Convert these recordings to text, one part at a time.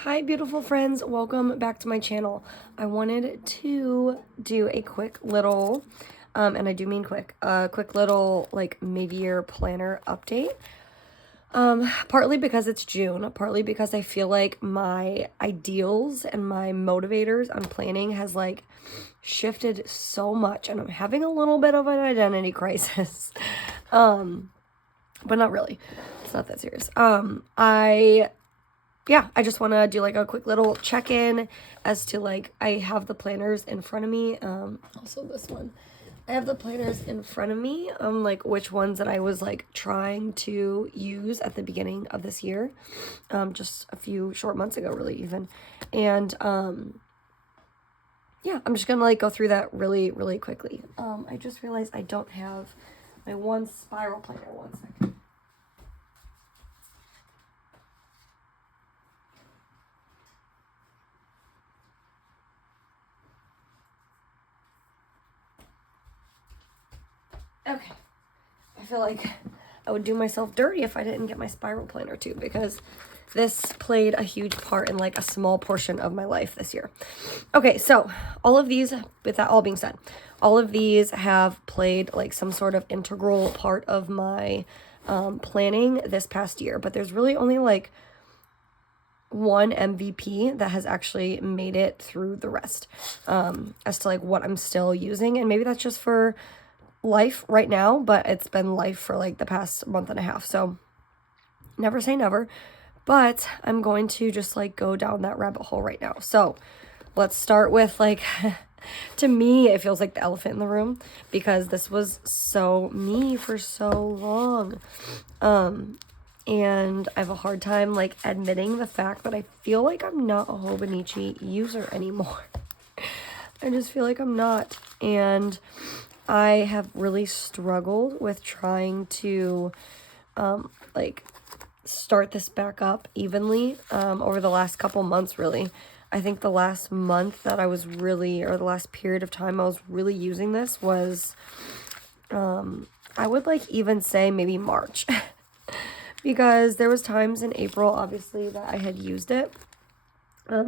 Hi beautiful friends, welcome back to my channel. I wanted to do a quick little, and I do mean quick, quick little like mid-year planner update. Partly because it's June, partly because I feel like my ideals and my motivators on planning has like shifted so much and I'm having a little bit of an identity crisis. But not really. It's not that serious. I just want to do like a quick little check-in as to like, I have the planners in front of me. Also this one, I have the planners in front of me, like which ones that I was like trying to use at the beginning of this year, just a few short months ago, really even. And, yeah, I'm just gonna like go through that really, really quickly. I just realized I don't have my one spiral planner. One second. Okay. I feel like I would do myself dirty if I didn't get my spiral planner too, because this played a huge part in like a small portion of my life this year. Okay, so all of these, with that all being said, all of these have played like some sort of integral part of my planning this past year, but there's really only like one MVP that has actually made it through the rest, as to like what I'm still using. And maybe that's just for life right now, but it's been life for like the past month and a half, so never say never. But I'm going to just like go down that rabbit hole right now. So let's start with like to me it feels like the elephant in the room, because this was so me for so long, and I have a hard time like admitting the fact that I feel like I'm not a Hobonichi user anymore. I just feel like I'm not, and I have really struggled with trying to like start this back up evenly over the last couple months, really. I think the last month that I was really, or the last period of time I was really using this was, I would like even say maybe March. Because there was times in April, obviously, that I had used it.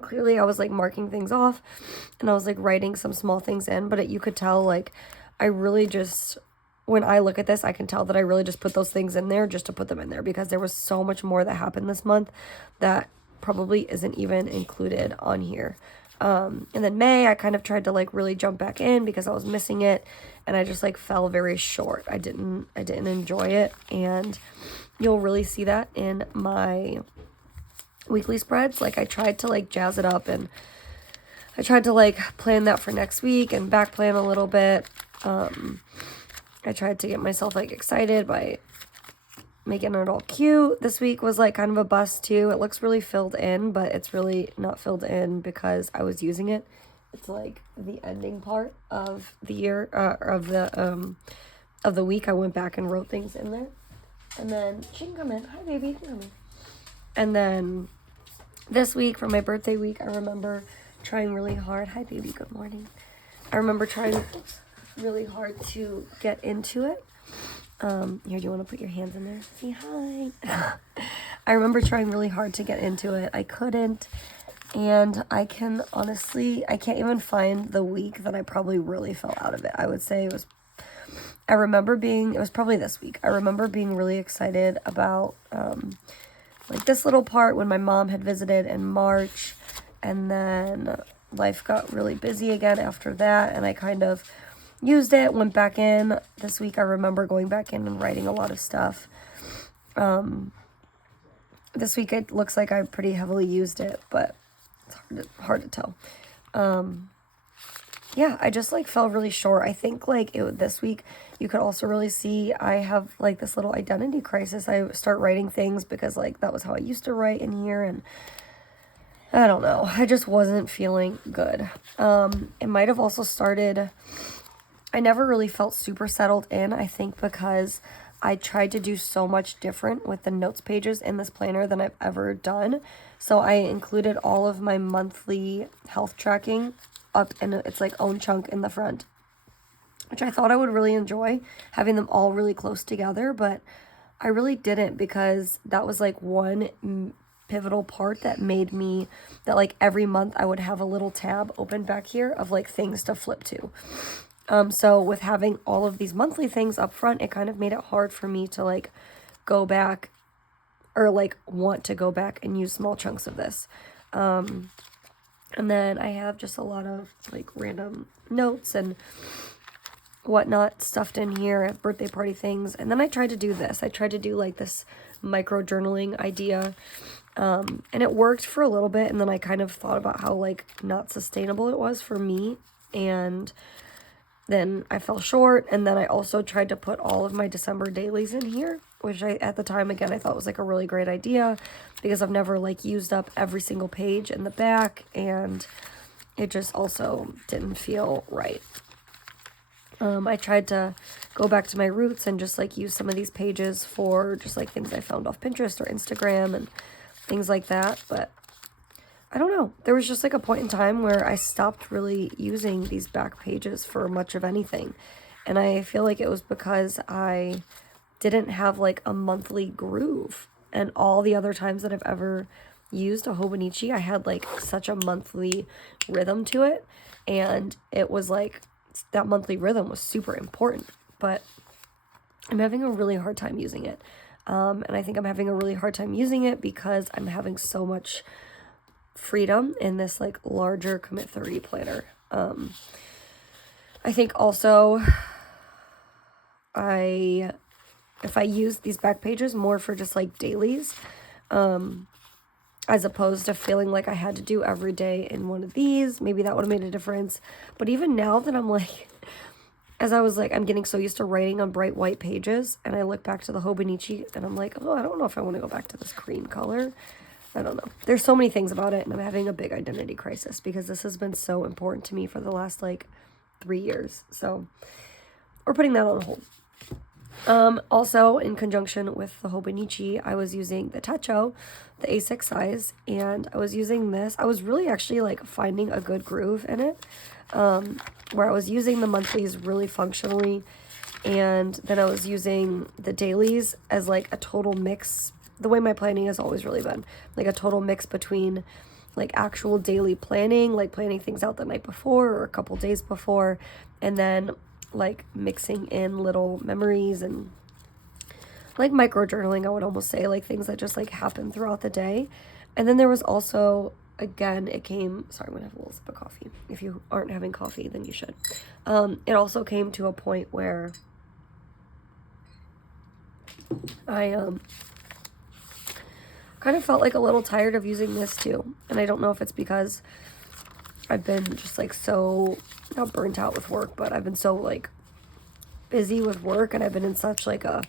Clearly I was like marking things off and I was like writing some small things in, but you could tell like I really just, when I look at this, I can tell that I really just put those things in there just to put them in there, because there was so much more that happened this month that probably isn't even included on here. And then May, I kind of tried to like really jump back in because I was missing it, and I just like fell very short. I didn't enjoy it, and you'll really see that in my weekly spreads. Like I tried to like jazz it up, and I tried to like plan that for next week and back plan a little bit. I tried to get myself like excited by making it all cute. This week was like kind of a bust too. It looks really filled in, but it's really not filled in because I was using it. It's like the ending part of the year, of the week. I went back and wrote things in there. And then she can come in. Hi baby, you can come in. And then this week, for my birthday week, I remember trying really hard. Hi baby, good morning. I remember trying really hard to get into it. Here, do you want to put your hands in there? Say hi. I remember trying really hard to get into it. I couldn't. And I can honestly, I can't even find the week that I probably really fell out of it. I would say it was probably this week. I remember being really excited about, like this little part when my mom had visited in March, and then life got really busy again after that, and I kind of used it, went back in. This week I remember going back in and writing a lot of stuff. This week it looks like I pretty heavily used it, but it's hard to tell. Yeah, I just like fell really short. I think like this week you could also really see I have like this little identity crisis. I start writing things because like that was how I used to write in here, and I don't know. I just wasn't feeling good. It might have also started, I never really felt super settled in, I think because I tried to do so much different with the notes pages in this planner than I've ever done. So I included all of my monthly health tracking up in its like own chunk in the front, which I thought I would really enjoy having them all really close together, but I really didn't, because that was like one pivotal part that made me, that like every month I would have a little tab open back here of like things to flip to. So with having all of these monthly things up front, it kind of made it hard for me to like go back or like want to go back and use small chunks of this. And then I have just a lot of like random notes and whatnot stuffed in here. I have birthday party things. And then I tried to do this. I tried to do like this micro journaling idea. And it worked for a little bit. And then I kind of thought about how like not sustainable it was for me. And then I fell short. And then I also tried to put all of my December dailies in here, which I, at the time, again, I thought was like a really great idea because I've never like used up every single page in the back, and it just also didn't feel right. I tried to go back to my roots and just like use some of these pages for just like things I found off Pinterest or Instagram and things like that, but I don't know. There was just like a point in time where I stopped really using these back pages for much of anything, and I feel like it was because I didn't have like a monthly groove, and all the other times that I've ever used a Hobonichi, I had like such a monthly rhythm to it, and it was like that monthly rhythm was super important, but I'm having a really hard time using it. And I think I'm having a really hard time using it because I'm having so much freedom in this like larger Commit30 planner. I think also if I use these back pages more for just like dailies, as opposed to feeling like I had to do every day in one of these, maybe that would have made a difference. But even now that I'm like, as I was like, I'm getting so used to writing on bright white pages, and I look back to the Hobonichi and I'm like, oh, I don't know if I want to go back to this cream color. I don't know. There's so many things about it, and I'm having a big identity crisis because this has been so important to me for the last like 3 years. So we're putting that on hold. Also, in conjunction with the Hobonichi, I was using the Techo, the A6 size, and I was using this. I was really actually like finding a good groove in it, where I was using the monthlies really functionally, and then I was using the dailies as like a total mix. The way my planning has always really been like a total mix between like actual daily planning, like planning things out the night before or a couple days before, and then like mixing in little memories and like micro journaling, I would almost say, like things that just like happen throughout the day. And then there was also, again, it came, sorry, I'm gonna have a little sip of coffee. If you aren't having coffee, then you should. It also came to a point where I kind of felt like a little tired of using this too. And I don't know if it's because I've been just like so, not burnt out with work, but I've been so like busy with work, and I've been in such like a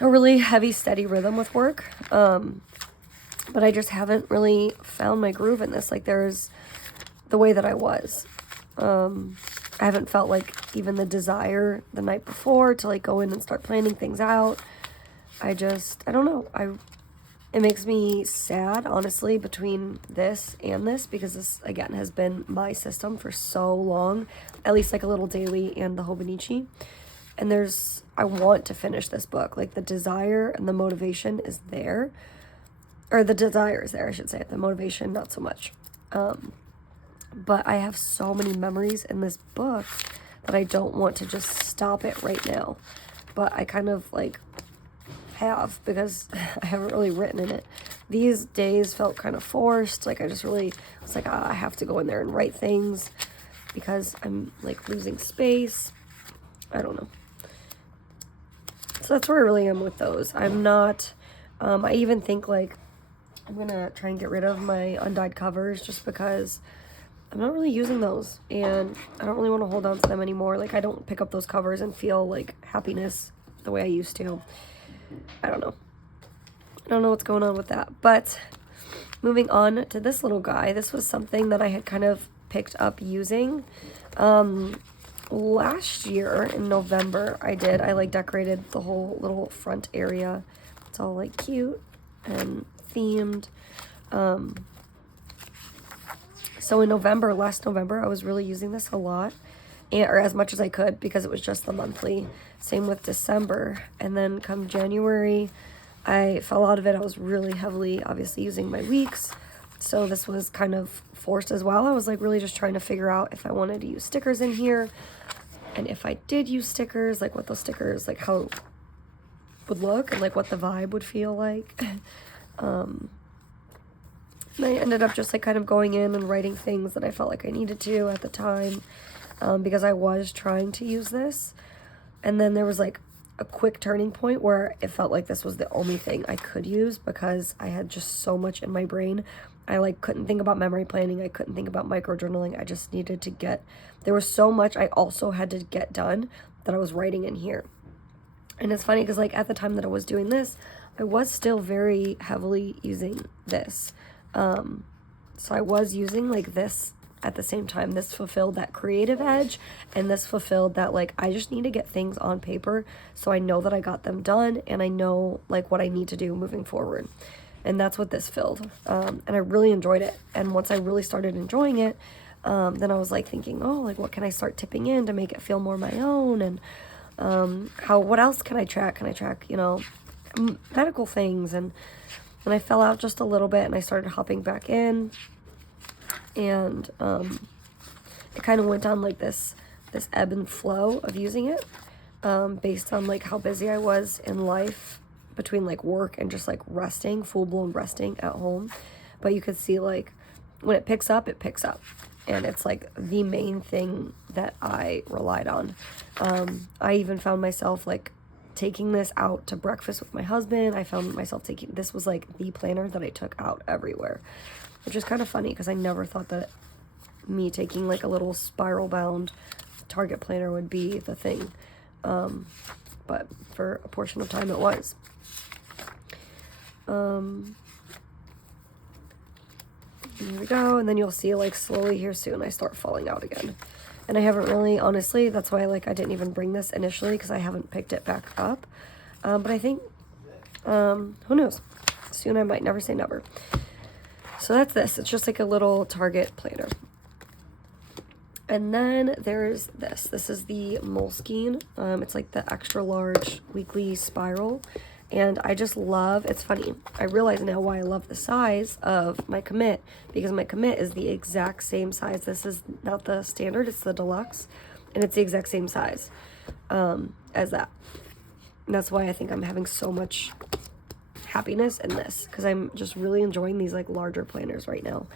really heavy, steady rhythm with work. But I just haven't really found my groove in this. Like there's the way that I was. I haven't felt like even the desire the night before to like go in and start planning things out. I don't know. It makes me sad, honestly, between this and this, because this, again, has been my system for so long, at least like a little daily and the Hobonichi. And I want to finish this book. Like the desire and the motivation is there, or the desire is there, I should say. The motivation, not so much. But I have so many memories in this book that I don't want to just stop it right now. But I kind of like have, because I haven't really written in it. These days felt kind of forced. Like I just really was like, I have to go in there and write things because I'm like losing space. I don't know. So that's where I really am with those. I'm not, I even think like I'm gonna try and get rid of my undyed covers just because I'm not really using those, and I don't really want to hold on to them anymore. Like I don't pick up those covers and feel like happiness the way I used to. I don't know. I don't know what's going on with that. But moving on to this little guy, this was something that I had kind of picked up using. Last year in November, I like decorated the whole little front area. It's all like cute and themed. So in last November, I was really using this a lot, or as much as I could, because it was just the monthly. Same with December. And then come January, I fell out of it. I was really heavily, obviously, using my weeks. So this was kind of forced as well. I was like really just trying to figure out if I wanted to use stickers in here. And if I did use stickers, like what those stickers, like how it would look and like what the vibe would feel like. And I ended up just like kind of going in and writing things that I felt like I needed to at the time, because I was trying to use this. And then there was like a quick turning point where it felt like this was the only thing I could use because I had just so much in my brain. I like couldn't think about memory planning. I couldn't think about micro journaling. I just needed to get, there was so much I also had to get done that I was writing in here. And it's funny because like at the time that I was doing this, I was still very heavily using this. So I was using like this at the same time. This fulfilled that creative edge, and this fulfilled that like I just need to get things on paper so I know that I got them done and I know like what I need to do moving forward. And that's what this filled. And I really enjoyed it. And once I really started enjoying it, then I was like thinking, oh, like what can I start tipping in to make it feel more my own? And what else can I track? Can I track, you know, medical things? And I fell out just a little bit and I started hopping back in. And it kind of went on like this ebb and flow of using it, based on like how busy I was in life between like work and just like resting, full-blown resting at home. But you could see like when it picks up, and it's like the main thing that I relied on. I even found myself like taking this out to breakfast with my husband. I found myself taking, this was like the planner that I took out everywhere, which is kind of funny because I never thought that me taking like a little spiral bound Target planner would be the thing. But for a portion of time it was. Here we go. And then you'll see like slowly here soon I start falling out again. And I haven't really, honestly, that's why like I didn't even bring this initially because I haven't picked it back up. But I think, who knows? Soon I might, never say never. So that's this. It's just like a little Target planner. And then there's this. This is the Moleskine. It's like the extra large weekly spiral. And I just love, it's funny, I realize now why I love the size of my Commit, because my Commit is the exact same size. This is not the standard, it's the deluxe, and it's the exact same size as that. And that's why I think I'm having so much happiness in this, because I'm just really enjoying these like larger planners right now.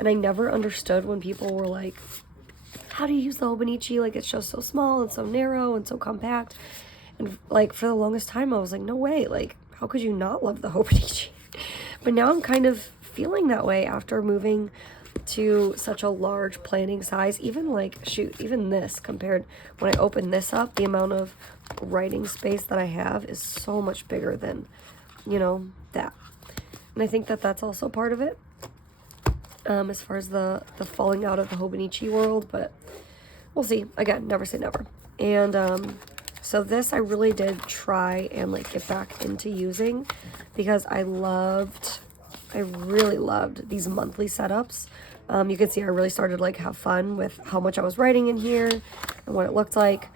And I never understood when people were like, how do you use the Hobonichi? Like it's just so small and so narrow and so compact. And like for the longest time I was like, no way, like how could you not love the Hobonichi? But now I'm kind of feeling that way after moving to such a large planning size. Even like, shoot, even this compared, when I open this up, the amount of writing space that I have is so much bigger than, you know, that. And I think that that's also part of it, as far as the falling out of the Hobonichi world, but we'll see. Again, never say never. And so this I really did try and like get back into using because I really loved these monthly setups. You can see I really started like have fun with how much I was writing in here and what it looked like.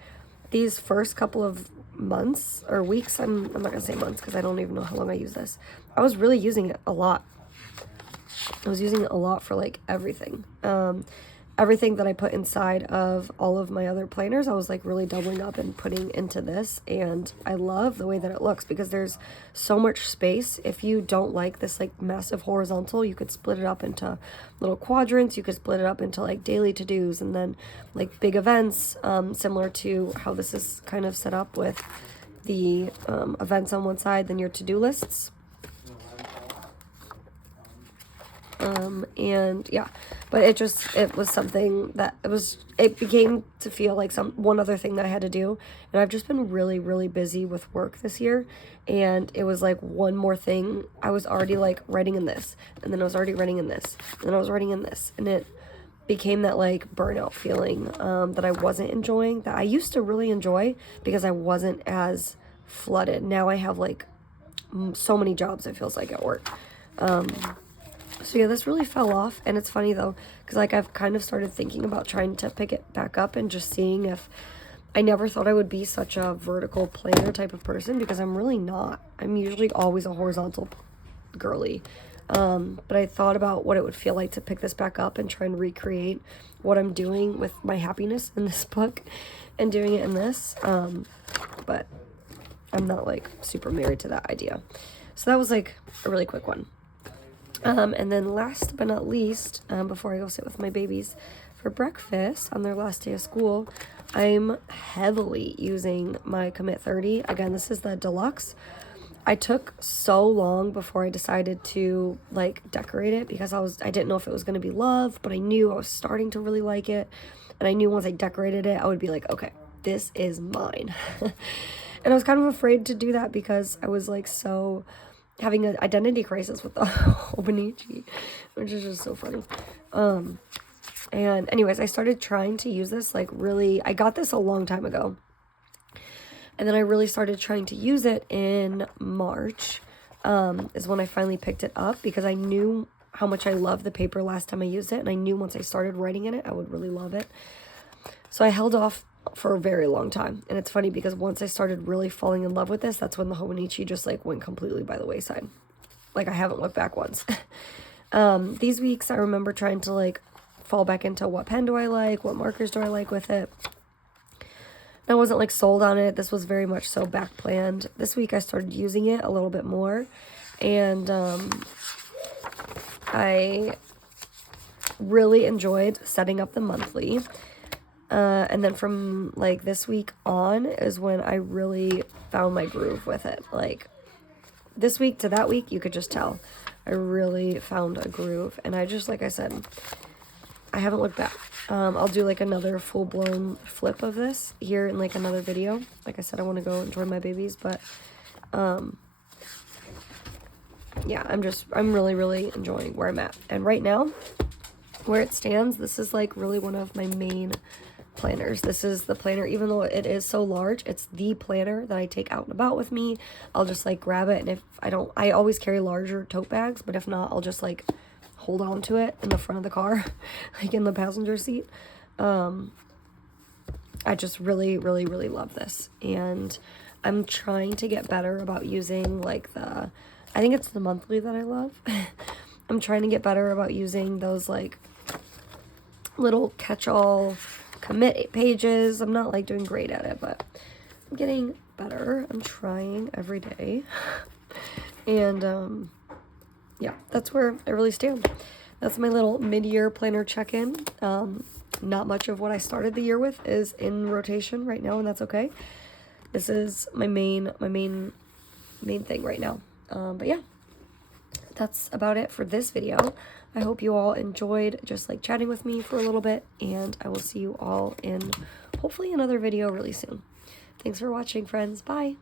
These first couple of months or weeks, I'm not gonna say months because I don't even know how long I use this. I was really using it a lot. I was using it a lot for like everything. Everything that I put inside of all of my other planners, I was like really doubling up and putting into this. And I love the way that it looks because there's so much space. If you don't like this like massive horizontal, you could split it up into little quadrants. You could split it up into like daily to-dos and then like big events, similar to how this is kind of set up with the events on one side, then your to-do lists. And yeah, but it was something that it became to feel like one other thing that I had to do. And I've just been really, really busy with work this year. And it was like one more thing. I was already like writing in this, and then I was already writing in this, and then I was writing in this. And it became that like burnout feeling, that I wasn't enjoying, that I used to really enjoy because I wasn't as flooded. Now I have like so many jobs, it feels like, at work. So yeah, this really fell off. And it's funny though, because like I've kind of started thinking about trying to pick it back up and just seeing if I never thought I would be such a vertical planner type of person because I'm really not. I'm usually always a horizontal girly. But I thought about what it would feel like to pick this back up and try and recreate what I'm doing with my happiness in this book and doing it in this. But I'm not like super married to that idea. So that was like a really quick one. And then last but not least, before I go sit with my babies for breakfast on their last day of school, I'm heavily using my Commit30. Again, this is the deluxe. I took so long before I decided to like decorate it because I didn't know if it was going to be love, but I knew I was starting to really like it. And I knew once I decorated it, I would be like, okay, this is mine. And I was kind of afraid to do that because I was like so having an identity crisis with the Hobonichi, which is just so funny. And anyways, I started trying to use this like really, I got this a long time ago. And then I really started trying to use it in March, is when I finally picked it up because I knew how much I loved the paper last time I used it. And I knew once I started writing in it, I would really love it. So I held off for a very long time. And it's funny because once I started really falling in love with this, that's when the Hobonichi just like went completely by the wayside. Like I haven't looked back once. These weeks I remember trying to like fall back into what pen do I like, what markers do I like with it. I wasn't like sold on it. This was very much so back planned. This week I started using it a little bit more, and I really enjoyed setting up the monthly. And then from like this week on is when I really found my groove with it. Like this week to that week, you could just tell I really found a groove. And I just, like I said, I haven't looked back. I'll do like another full-blown flip of this here in like another video. Like I said, I want to go enjoy my babies, but yeah, I'm really, really enjoying where I'm at. And right now, where it stands, this is like really one of my main planners. This is the planner, even though it is so large, it's the planner that I take out and about with me. I'll just like grab it, and if I always carry larger tote bags, but if not, I'll just like hold on to it in the front of the car, like in the passenger seat. I just really, really, really love this. And I'm trying to get better about using like I think it's the monthly that I love. I'm trying to get better about using those like little catch-all commit pages. I'm not like doing great at it, but I'm getting better. I'm trying every day. And yeah, that's where I really stand. That's my little mid-year planner check-in. Not much of what I started the year with is in rotation right now, and that's okay. This is my main thing right now. But yeah, that's about it for this video. I hope you all enjoyed just like chatting with me for a little bit, and I will see you all in hopefully another video really soon. Thanks for watching, friends. Bye.